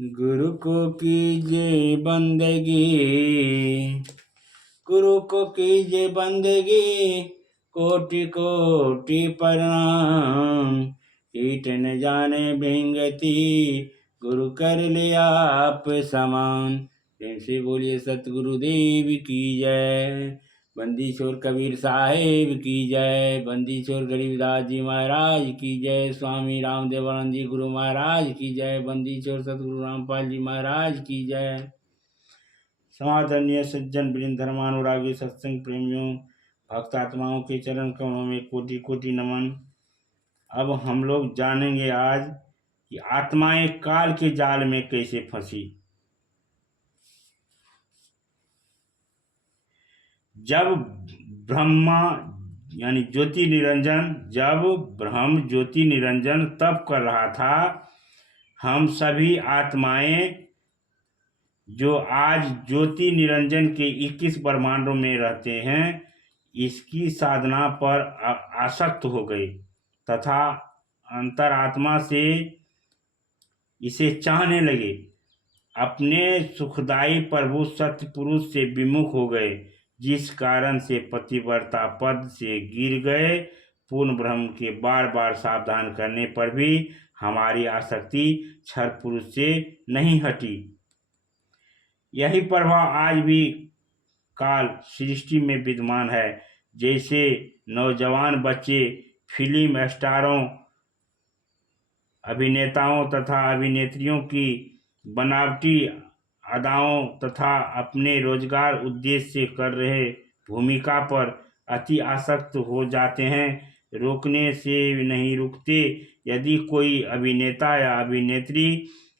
गुरु को कीजिए बंदगी, गुरु को कीजिए बंदगी, कोटि कोटि प्रणाम। कीट न जाने भिंगती, गुरु कर ले आप समान। प्रेम से बोलिए सतगुरुदेव की जय। बंदी छोर कबीर साहेब की जय। बंदी छोर गरीबदास जी महाराज की जय। स्वामी रामदेवानंद जी गुरु महाराज की जय। बंदी छोर सतगुरु रामपाल जी महाराज की जय। समादरणीय सज्जन वृंद धर्मानुरागी सत्संग प्रेमियों भक्त आत्माओं के चरण कमलों में कोटि कोटि नमन। अब हम लोग जानेंगे आज कि आत्माएं काल के जाल में कैसे फंसी। जब ब्रह्मा यानी ज्योति निरंजन, जब ब्रह्म ज्योति निरंजन तप कर रहा था, हम सभी आत्माएं जो आज ज्योति निरंजन के 21 ब्रह्मांडों में रहते हैं, इसकी साधना पर आसक्त हो गए तथा अंतरात्मा से इसे चाहने लगे। अपने सुखदायी प्रभु सत्य पुरुष से विमुख हो गए, जिस कारण से पतिव्रता पद से गिर गए। पूर्ण ब्रह्म के बार बार सावधान करने पर भी हमारी आसक्ति क्षर पुरुष से नहीं हटी। यही प्रभाव आज भी काल सृष्टि में विद्यमान है। जैसे नौजवान बच्चे फिल्म स्टारों, अभिनेताओं तथा अभिनेत्रियों की बनावटी अदाओं तथा अपने रोजगार उद्देश्य से कर रहे भूमिका पर अति आसक्त हो जाते हैं। रोकने से नहीं रुकते। यदि कोई अभिनेता या अभिनेत्री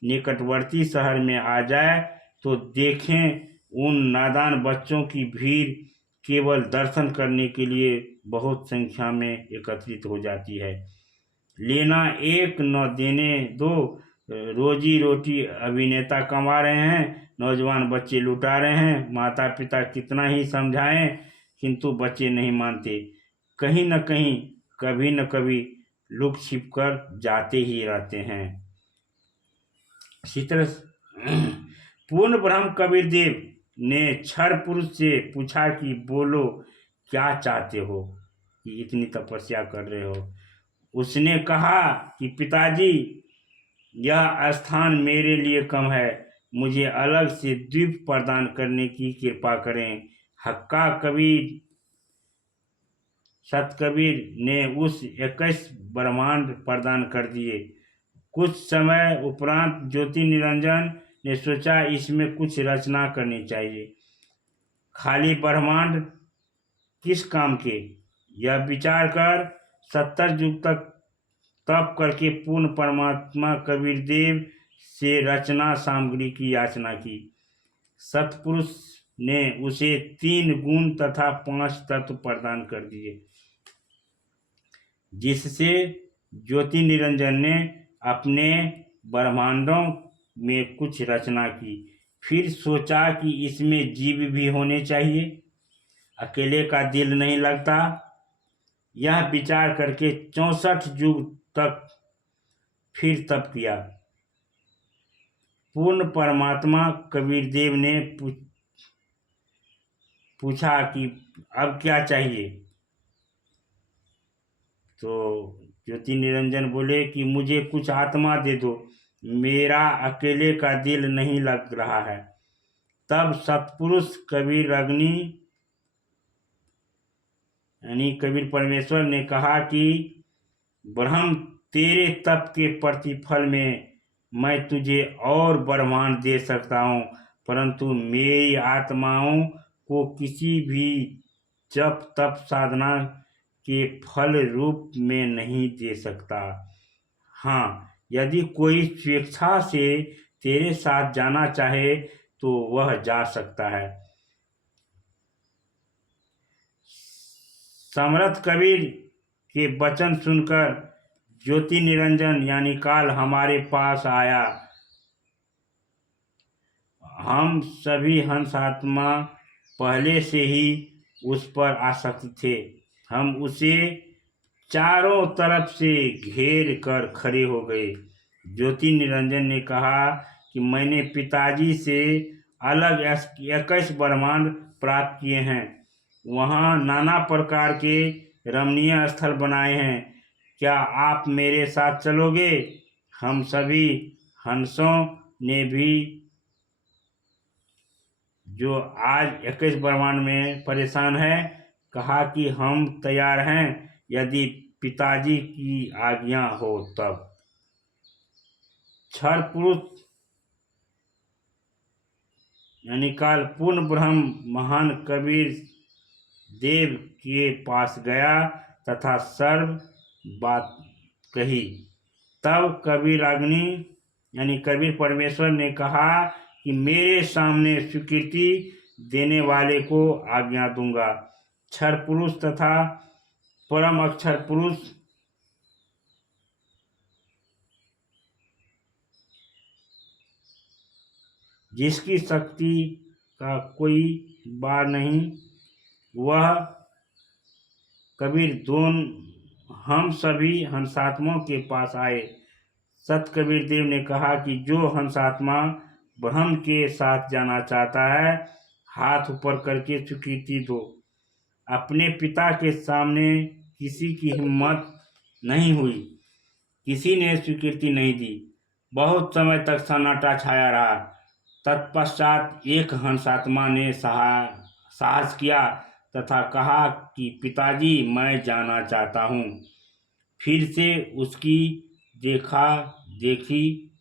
निकटवर्ती शहर में आ जाए तो देखें, उन नादान बच्चों की भीड़ केवल दर्शन करने के लिए बहुत संख्या में एकत्रित हो जाती है। लेना एक न देने दो, रोजी रोटी अभिनेता कमा रहे हैं, नौजवान बच्चे लुटा रहे हैं। माता पिता कितना ही समझाएं किंतु बच्चे नहीं मानते। कहीं न कहीं कभी न कभी लुक छिप कर जाते ही रहते हैं। इसी तरह पूर्ण ब्रह्म कबीर देव ने क्षर पुरुष से पूछा कि बोलो क्या चाहते हो कि इतनी तपस्या कर रहे हो। उसने कहा कि पिताजी, यह स्थान मेरे लिए कम है, मुझे अलग से द्वीप प्रदान करने की कृपा करें। हक्का कबीर सतकबीर ने उस 21 ब्रह्मांड प्रदान कर दिए। कुछ समय उपरांत ज्योति निरंजन ने सोचा इसमें कुछ रचना करनी चाहिए। खाली ब्रह्मांड किस काम के, यह विचार कर 70 युग तक तप करके पूर्ण परमात्मा कबीर देव से रचना सामग्री की याचना की। सतपुरुष ने उसे 3 गुण तथा 5 तत्व प्रदान कर दिए, जिससे ज्योति निरंजन ने अपने ब्रह्मांडों में कुछ रचना की। फिर सोचा कि इसमें जीव भी होने चाहिए, अकेले का दिल नहीं लगता। यह विचार करके 64 युग तक फिर तप किया। पूर्ण परमात्मा कबीर देव ने पूछा कि अब क्या चाहिए। तो ज्योति निरंजन बोले कि मुझे कुछ आत्मा दे दो, मेरा अकेले का दिल नहीं लग रहा है। तब सतपुरुष कबीर अग्नि यानी कबीर परमेश्वर ने कहा कि ब्रह्म, तेरे तप के प्रतिफल में मैं तुझे और ब्रह्मांड दे सकता हूँ, परंतु मेरी आत्माओं को किसी भी जप तप साधना के फल रूप में नहीं दे सकता। हाँ, यदि कोई स्वेच्छा से तेरे साथ जाना चाहे तो वह जा सकता है। समर्थ कबीर के वचन सुनकर ज्योति निरंजन यानी काल हमारे पास आया। हम सभी हंस आत्मा पहले से ही उस पर आसक्त थे। हम उसे चारों तरफ से घेर कर खड़े हो गए। ज्योति निरंजन ने कहा कि मैंने पिताजी से अलग 21 ब्रह्मांड प्राप्त किए हैं। वहाँ नाना प्रकार के रमणीय स्थल बनाए हैं। क्या आप मेरे साथ चलोगे? हम सभी हंसों ने भी, जो आज 21 ब्रह्मांड में परेशान है, कहा कि हम तैयार हैं, यदि पिताजी की आज्ञा हो तब। क्षर पुरुष यानी काल पूर्ण ब्रह्म महान कबीर देव के पास गया तथा सर्व बात कही। तब कबीराग्नि यानी कबीर परमेश्वर ने कहा कि मेरे सामने स्वीकृति देने वाले को आज्ञा दूंगा। क्षर पुरुष तथा परम अक्षर पुरुष जिसकी शक्ति का कोई बार नहीं, वह कबीर हम सभी हंसात्माओं के पास आए। सत कबीर देव ने कहा कि जो हंसात्मा ब्रह्म के साथ जाना चाहता है, हाथ ऊपर करके स्वीकृति दो। अपने पिता के सामने किसी की हिम्मत नहीं हुई, किसी ने स्वीकृति नहीं दी। बहुत समय तक सन्नाटा छाया रहा। तत्पश्चात एक हंसात्मा ने साहस किया तथा कहा कि पिताजी, मैं जाना चाहता हूँ। फिर से उसकी देखा देखी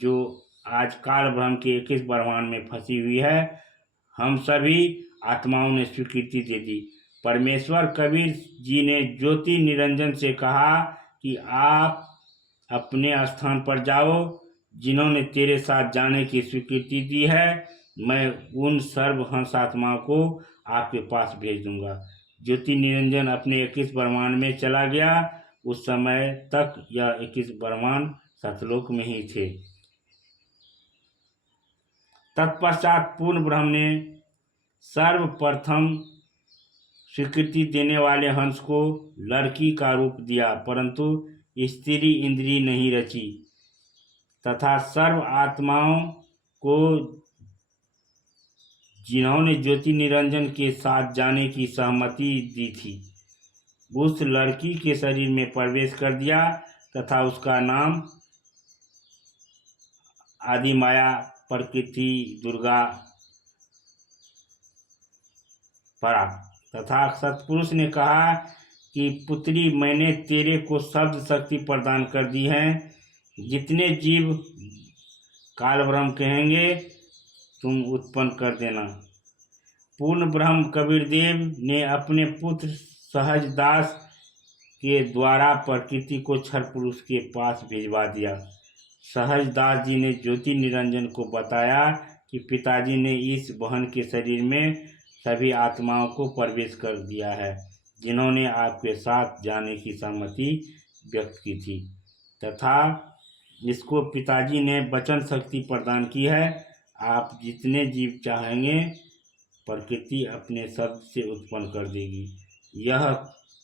जो आज काल ब्रह्म के 21 ब्रह्मांड में फंसी हुई है, हम सभी आत्माओं ने स्वीकृति दे दी। परमेश्वर कबीर जी ने ज्योति निरंजन से कहा कि आप अपने स्थान पर जाओ। जिन्होंने तेरे साथ जाने की स्वीकृति दी है, मैं उन सर्व हंस आत्माओं को आपके पास भेज दूंगा। ज्योति निरंजन अपने 21 ब्रह्मांड में चला गया। उस समय तक यह 21 ब्रह्मांड सतलोक में ही थे। तत्पश्चात पूर्ण ब्रह्म ने सर्वप्रथम स्वीकृति देने वाले हंस को लड़की का रूप दिया, परंतु स्त्री इंद्री नहीं रची, तथा सर्व आत्माओं को जिन्होंने ज्योति निरंजन के साथ जाने की सहमति दी थी, उस लड़की के शरीर में प्रवेश कर दिया तथा उसका नाम आदि माया प्रकृति दुर्गा पड़ा। तथा सतपुरुष ने कहा कि पुत्री, मैंने तेरे को शब्द शक्ति प्रदान कर दी है। जितने जीव काल ब्रह्म कहेंगे तुम उत्पन्न कर देना। पूर्ण ब्रह्म कबीर देव ने अपने पुत्र सहजदास के द्वारा प्रकृति को क्षर पुरुष के पास भिजवा दिया। सहजदास जी ने ज्योति निरंजन को बताया कि पिताजी ने इस बहन के शरीर में सभी आत्माओं को प्रवेश कर दिया है, जिन्होंने आपके साथ जाने की सहमति व्यक्त की थी, तथा इसको पिताजी ने वचन शक्ति प्रदान की है। आप जितने जीव चाहेंगे प्रकृति अपने शब्द से उत्पन्न कर देगी। यह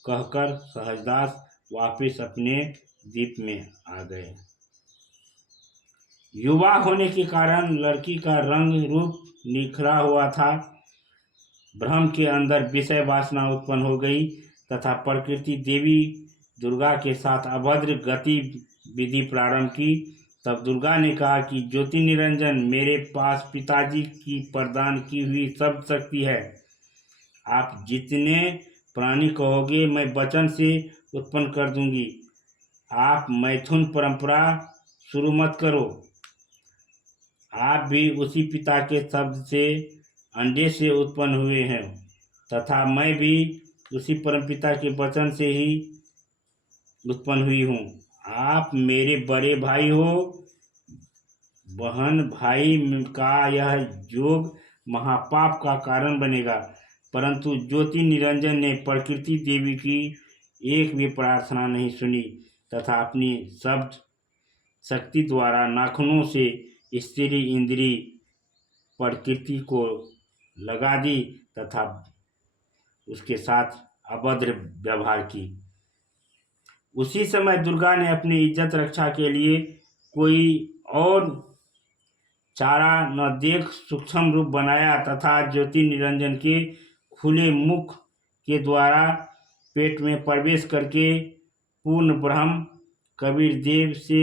कहकर सहजदास वापस अपने द्वीप में आ गए। युवा होने के कारण लड़की का रंग रूप निखरा हुआ था। ब्रह्म के अंदर विषय वासना उत्पन्न हो गई तथा प्रकृति देवी दुर्गा के साथ अभद्र गतिविधि प्रारंभ की। तब दुर्गा ने कहा कि ज्योति निरंजन, मेरे पास पिताजी की प्रदान की हुई सब शक्ति है। आप जितने प्राणी कहोगे मैं वचन से उत्पन्न कर दूंगी। आप मैथुन परंपरा शुरू मत करो। आप भी उसी पिता के शब्द से अंडे से उत्पन्न हुए हैं तथा मैं भी उसी परमपिता के वचन से ही उत्पन्न हुई हूँ। आप मेरे बड़े भाई हो। बहन भाई का यह योग महापाप का कारण बनेगा। परंतु ज्योति निरंजन ने प्रकृति देवी की एक भी प्रार्थना नहीं सुनी तथा अपनी शब्द शक्ति द्वारा नाखूनों से स्त्री इंद्री प्रकृति को लगा दी तथा उसके साथ अभद्र व्यवहार की। उसी समय दुर्गा ने अपनी इज्जत रक्षा के लिए कोई और चारा न देख सूक्ष्म रूप बनाया तथा ज्योति निरंजन के खुले मुख के द्वारा पेट में प्रवेश करके पूर्ण ब्रह्म कबीर देव से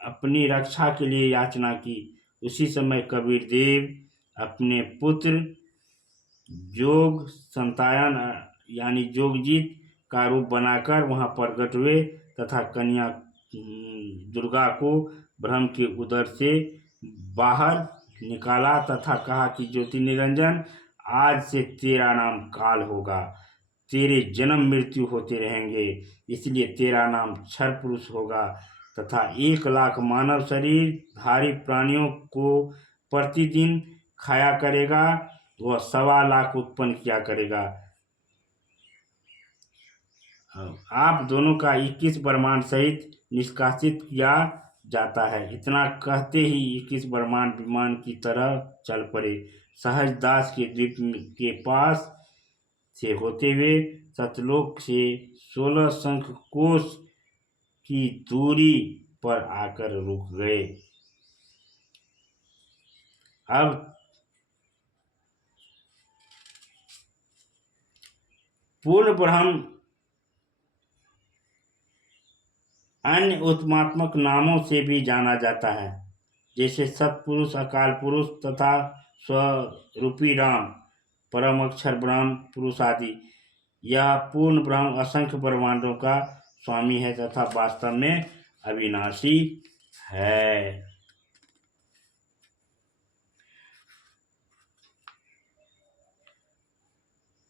अपनी रक्षा के लिए याचना की। उसी समय कबीर देव अपने पुत्र जोग संतायन यानी जोगजीत का रूप बनाकर वहां प्रकट हुए तथा कन्या दुर्गा को ब्रह्म के उदर से बाहर निकाला तथा कहा कि ज्योति निरंजन, आज से तेरा नाम काल होगा, तेरे जन्म मृत्यु होते रहेंगे, इसलिए तेरा नाम क्षर पुरुष होगा तथा 1 लाख मानव शरीर धारी प्राणियों को प्रतिदिन खाया करेगा, वह 1.25 लाख उत्पन्न किया करेगा। आप दोनों का 21 ब्रह्मांड सहित निष्कासित किया जाता है। इतना कहते ही 21 ब्रह्मांड विमान की तरह चल पड़े। सहजदास के द्वीप के पास से होते हुए सतलोक से 16 शंख कोश की दूरी पर आकर रुक गए। अब पूर्ण ब्रह्म अन्य उत्तमात्मक नामों से भी जाना जाता है, जैसे सतपुरुष, अकाल पुरुष तथा स्वरूपी राम, परम अक्षर ब्रह्म पुरुष आदि। यह पूर्ण ब्रह्म असंख्य ब्रह्मांडों का स्वामी है तथा वास्तव में अविनाशी है।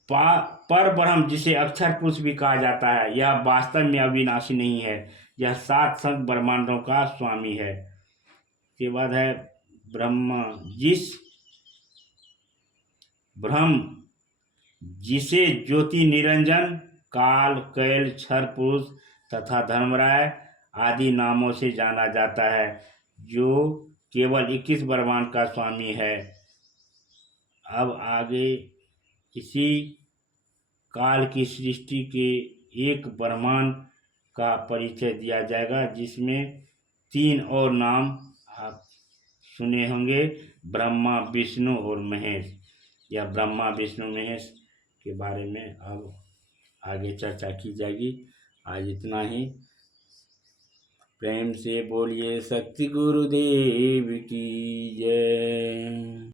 पर ब्रह्म जिसे अक्षर पुरुष भी कहा जाता है, यह वास्तव में अविनाशी नहीं है, यह 7 संख्य ब्रह्मांडों का स्वामी है। के बाद है ब्रह्म जिसे ज्योति निरंजन, काल, कैल, क्षर पुरुष तथा धर्मराय आदि नामों से जाना जाता है, जो केवल 21 ब्रह्मांड का स्वामी है। अब आगे इसी काल की सृष्टि के एक ब्रह्मांड का परिचय दिया जाएगा, जिसमें 3 और नाम आप सुने होंगे, ब्रह्मा, विष्णु और महेश। या ब्रह्मा, विष्णु, महेश के बारे में अब आगे चर्चा की जाएगी। आज इतना ही। प्रेम से बोलिए सतगुरुदेव की जय।